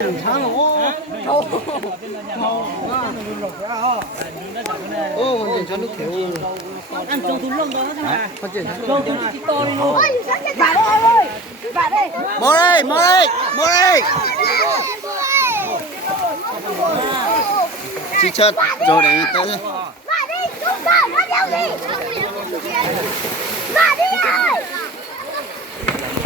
长了哦，哦，检查都条了。ăn trâu thú lông đó hả? Phát triển thắng. Trâu thì to đi luôn. Mua đây, mua đây, mua đây. Chị chất rồi để tới.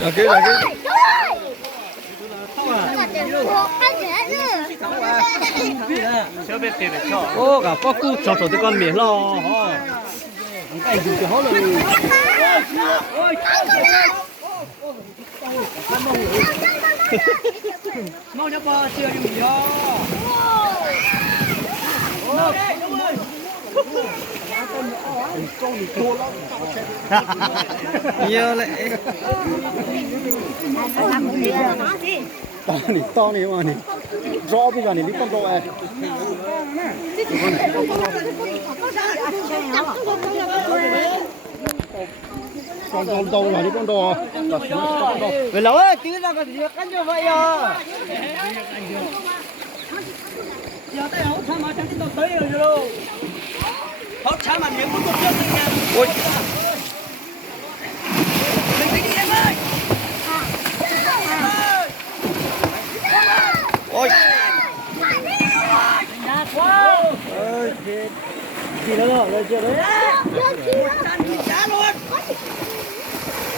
Rồi kia rồi kia. ô cả có cu trò trò thì con miếng lo cái gì cho họ rồi Mau cho bò chưa đi mình đó. Nhiều lại. To này mà này. Rõ bây giờ này biết con rõ à. Con to là đi con to. vậy lâu ơi tí ra cái gì cắn như vậy à Giờ tới hậu tham mà chẳng tin tới rồi luôn. Hậu tham mà miếng cũng tốt nhất rồi nha. Ôi. Mình đi em ơi. Ôi. ơi gì đó rồi chưa đấy Trả luôn.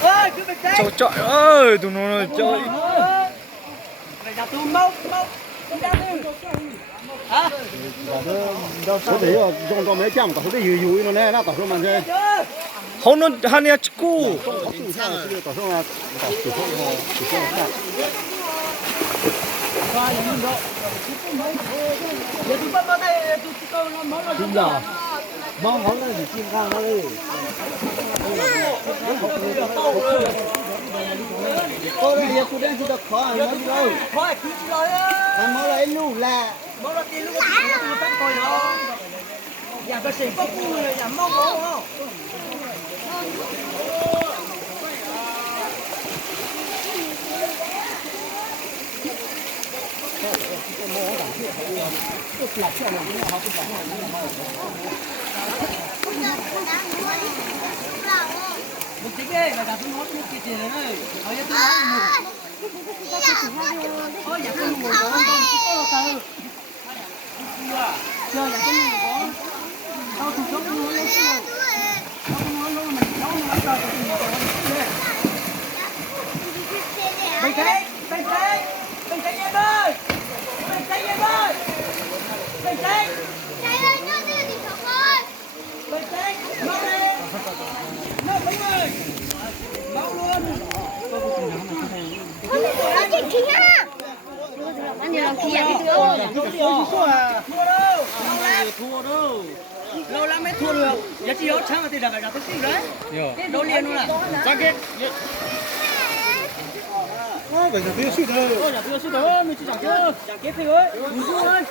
Ơi, cứ bình tĩnh. Trời ơi, tụi nó chơi. Mày đặt tụi mau, mau. Không ra đi. Hả? Có thể dùng cho mấy trăm, có thể dùi nó nè, nó tao mà chơi. không nó hắn nhà cu Giờ tụi con vào đây, tụi con nó món chim giò mong không là gì chim cao nó đi Cô này giờ cô đang chỉ được khó nó đi đâu. thôi, cứ rồi á. Nó nói là lù là. Món là tiền lúc đó tụi tao coi nó. Nhà cái gì có cu này, nhà mong không? Một tí cái là tụi nó mua cái tiền này. Ở đây tụi nó ôi dạ con ngồi đó con có từ chơi dạ con ngồi đó tao tụi nó mua lấy tiền tao nó mình nấu nó chơi tụi nó bên trái em ơi bên trái em ơi bên trái mau đi mau đúng rồi mau luôn thua đâu lâu lắm mới thua được giờ chỉ có sáng thì đặt cái tôi xin đấy đâu liền luôn à chắc kết Bây giờ tiêu suy thôi. ôi giờ tôi xin thôi mình chỉ chẳng kết thì ơi đúng rồi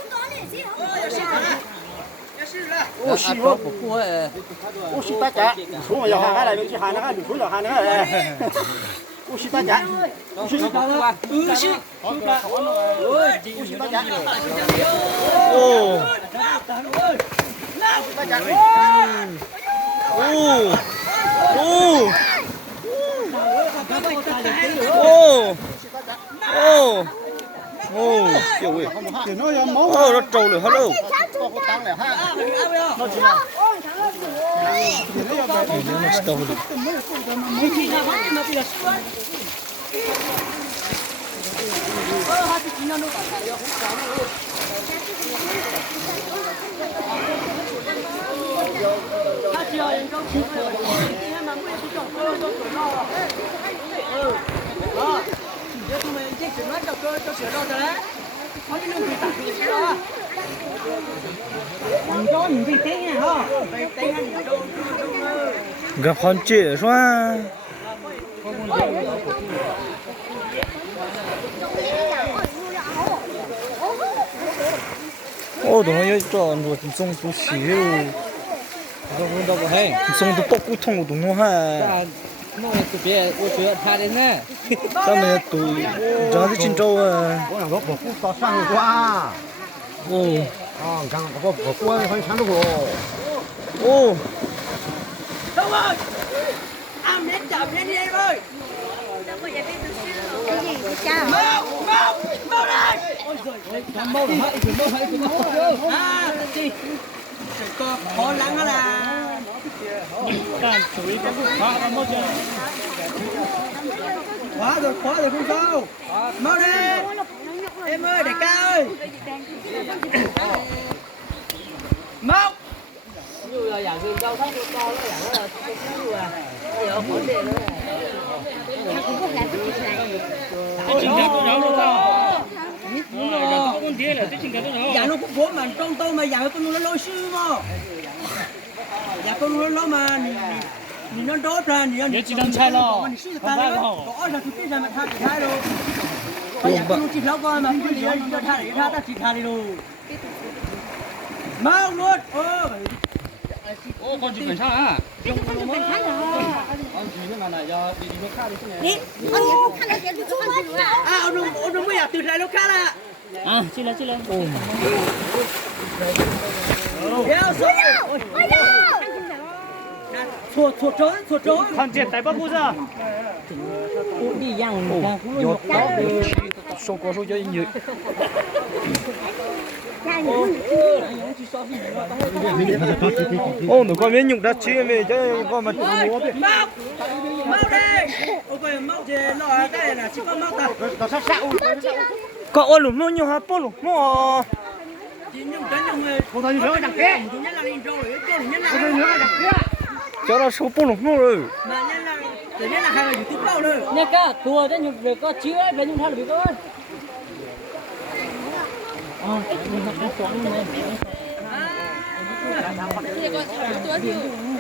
Ô xì vô của cô ấy. Ô xì ta chả. Số mà giờ hàng cái này mình chỉ hàng nó cái đủ số giờ hàng nó cái. Ô xì ta chả. Ô xì ta chả. ừ xí Ô xì ta chả. ô Ta chả. ô ô ô ô kiểu gì Thì nó giờ máu. ô nó trâu rồi hello Có tăng lại ha. nó trâu rồi gặp con trẻ xoa ô tụi nó nhớ tròn rồi xong tụi xíu không đâu có hay xong tụi tóc cũng thông của tụi nó ha 弄的特别，我觉得他的呢。Sao mẹ tụi ra cái chín trâu à? Có là có cua to sang quá. Ồ, Càng có cua hơn sáng lúc rồi. ồ, Đâu ơi. Ăn đến chậm đến đi em ơi. Cái gì vậy cha? Mau đây. Ôi giời, mau hãy à, gì? Có khó lắng là khóa rồi không sao. Mau đi. Em ơi, đại ca ơi. Mau. như là dạng gì giao thông to nó dạng là như là bây giờ vấn đề nữa Thằng cũng có làm cái chuyện này. Dạng nó cũng vốn mà trong tôi mà dạng con nó lôi sư mà. Dạng con nó mà nó đốt ra thì chỉ đang chạy lo. mình sư ta đó. Có là cái gì mà thay thay rồi. Bây giờ con chỉ lâu coi mà cái gì nó thay để thay ta chỉ thay đi rồi. Mau luôn. Ô con chụp cảnh sát à? Con chụp cảnh sát rồi. Con chụp cái màn này cho đi nước khác đi chứ này. Đi. Con chụp khăn này cho chú hết. À ông đừng bây giờ từ lại lúc khác là. à chỉ là Kéo xuống. Thua trốn. Thằng Triệt tại Bắc Quốc gia. cũng đi giang ra cũng giọt đó số có số cho nhiều. Ô, nó có miếng nhục đã chia về chứ con mà Mau đây. Ok, mau về lo cái này là chỉ có mau ta. Nó sắc sạo. có ô lủng nó nhiều hả bố lủng nó Chỉ nhung tránh nhung người. Cô thấy nữa chẳng kia. Thứ nhất là lên trâu rồi, trâu nhất Cô thấy là. nữa chẳng kia. cho nó số bố lủng nó rồi Mà nhất là hai người YouTube bao rồi. nè cả tua đấy nhục về có chứa về nhung thay là bị có mình học cái toán này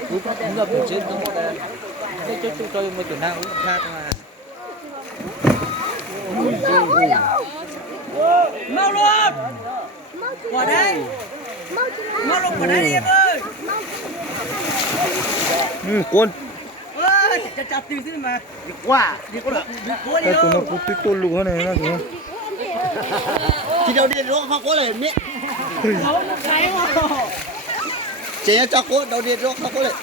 cũng là bộ chết nó một cái chết chúng tôi mới tưởng nào cũng khác mà Mau luôn. Qua đây. Mau luôn qua đây đi em ơi. quân Ôi, chặt từ thế mà. Quá. Đi qua đi cái tụi nó đâu. cũng tích tôi lúa này nó kìa Thì đâu đi rồi không có lời miệng. Nấu nó cái mà. Chế cho cô đâu đi rồi không có lời.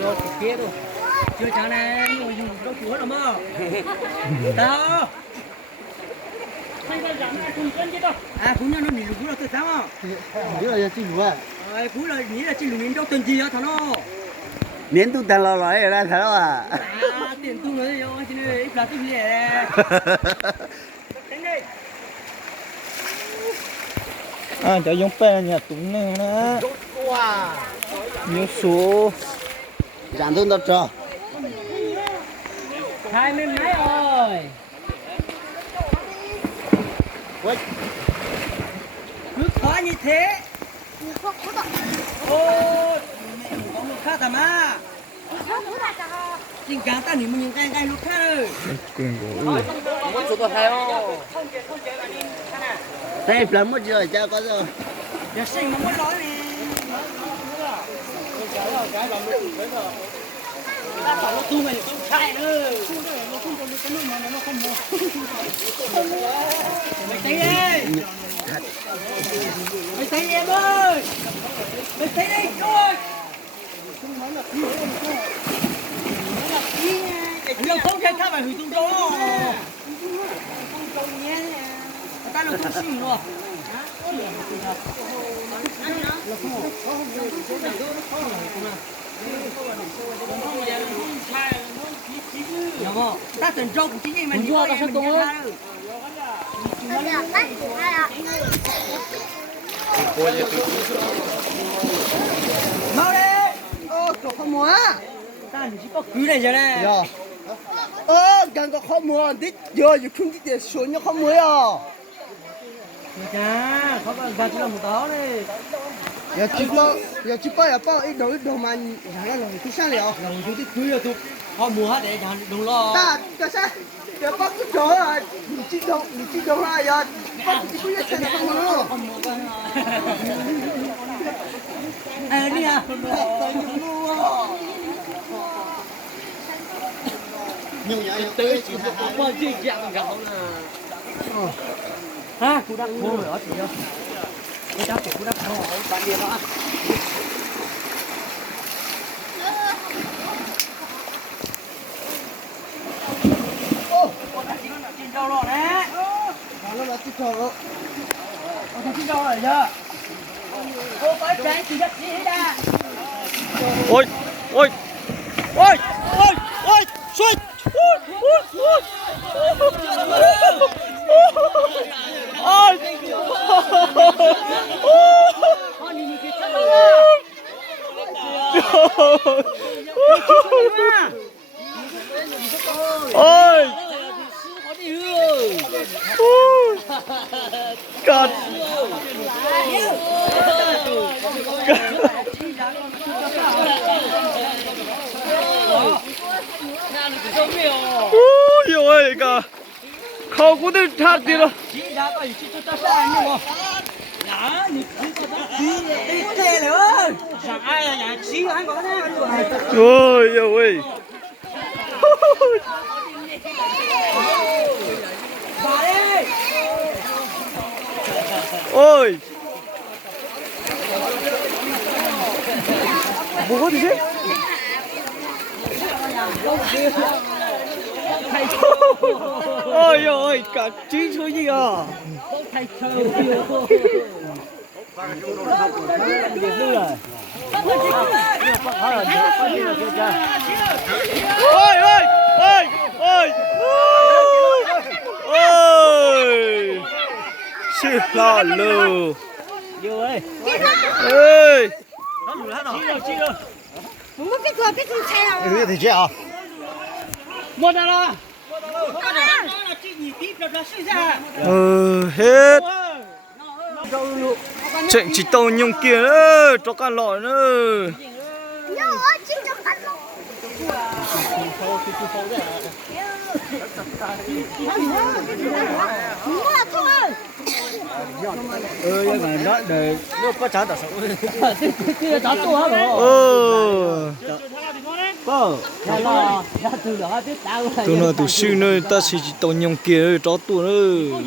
Rồi kia rồi. Chưa trả này, ngồi dùng đâu chúa đâu mà. Đâu. À, cũng nhau nó nghỉ cũng là tôi sao không? Biết là chi lúa. Cũng là nghĩ là chỉ luyện đâu tuần gì á thằng nó. Miễn tu tàn lo nói ra thế đâu à. À, tiền tu nữa rồi, cho nên ít là tiền lẻ. Đến đây. à cho giống pe nhà tụng này nè nhiều số Giảm thương tập cho. 20 mấy rồi Cứ khó như thế. Ôi, có một khác tầm à. Chính cả ta nhìn mình nhìn cái lúc khác rồi. quyền gỗ Muốn chụp được hay không? Thế lắm mất rồi cha có rồi. Giờ sinh mà muốn nói nè. Ta phải nó tu mày không sai nữa. Mày thấy đi. Mày thấy đi em ơi. Mày thấy đi thôi. Nhiều không thể khác phải hủy tung đó. Ta nó không xin rồi. Đúng không? Ta tưởng trâu của chính mình mà đi qua mình nhận ra đâu. Mau đi. Ô, cậu không mua. Ta chỉ có cứ này giờ này. Dạ. Gần có không mua, đít giờ dù không đít để xuống nó không mua à. Chà, không có vào chỉ là một đó đi. giờ chỉ bao ít đồ mà nhà nó cứ sang liệu là một chút quý rồi tụ họ mua hết để chẳng đúng lo ta cái sao giờ bao cứ chỗ rồi chỉ đồng là giờ bao cứ quý tiền không nữa đi à tới chỉ có bao nhiêu dạng gặp là ha cú đang mua rồi chị ơi cái đáp của cú đang mua bạn đi đó trên đâu rồi đấy nó là cái chỗ trên đâu rồi giờ ô phải trái chỉ đất gì đã ôi ôi ôi ôi ôi xuôi ôi ôi cắt ôi ôi cả khâu cũng được chặt đi rồi thế nữa chẳng ai là nhà chí anh có thế ôi ôi vào đi ôi bố gì thế ôi ôi cả chín số gì à thầy thơ ôi ôi ôi ôi ôi sư lo lù ơi Không biết cái xe nào. cái gì chứ à mua ra đó hết chuyện chỉ tàu nhung kia nữa cho cả lọ nữa Nhớ chính trong cắn lông. Mua thôi. nó để nó có chán tao sợ kia cháu tua hả tụi nó tụi sư nơi ta chỉ tàu nhung kia cho tụi nữa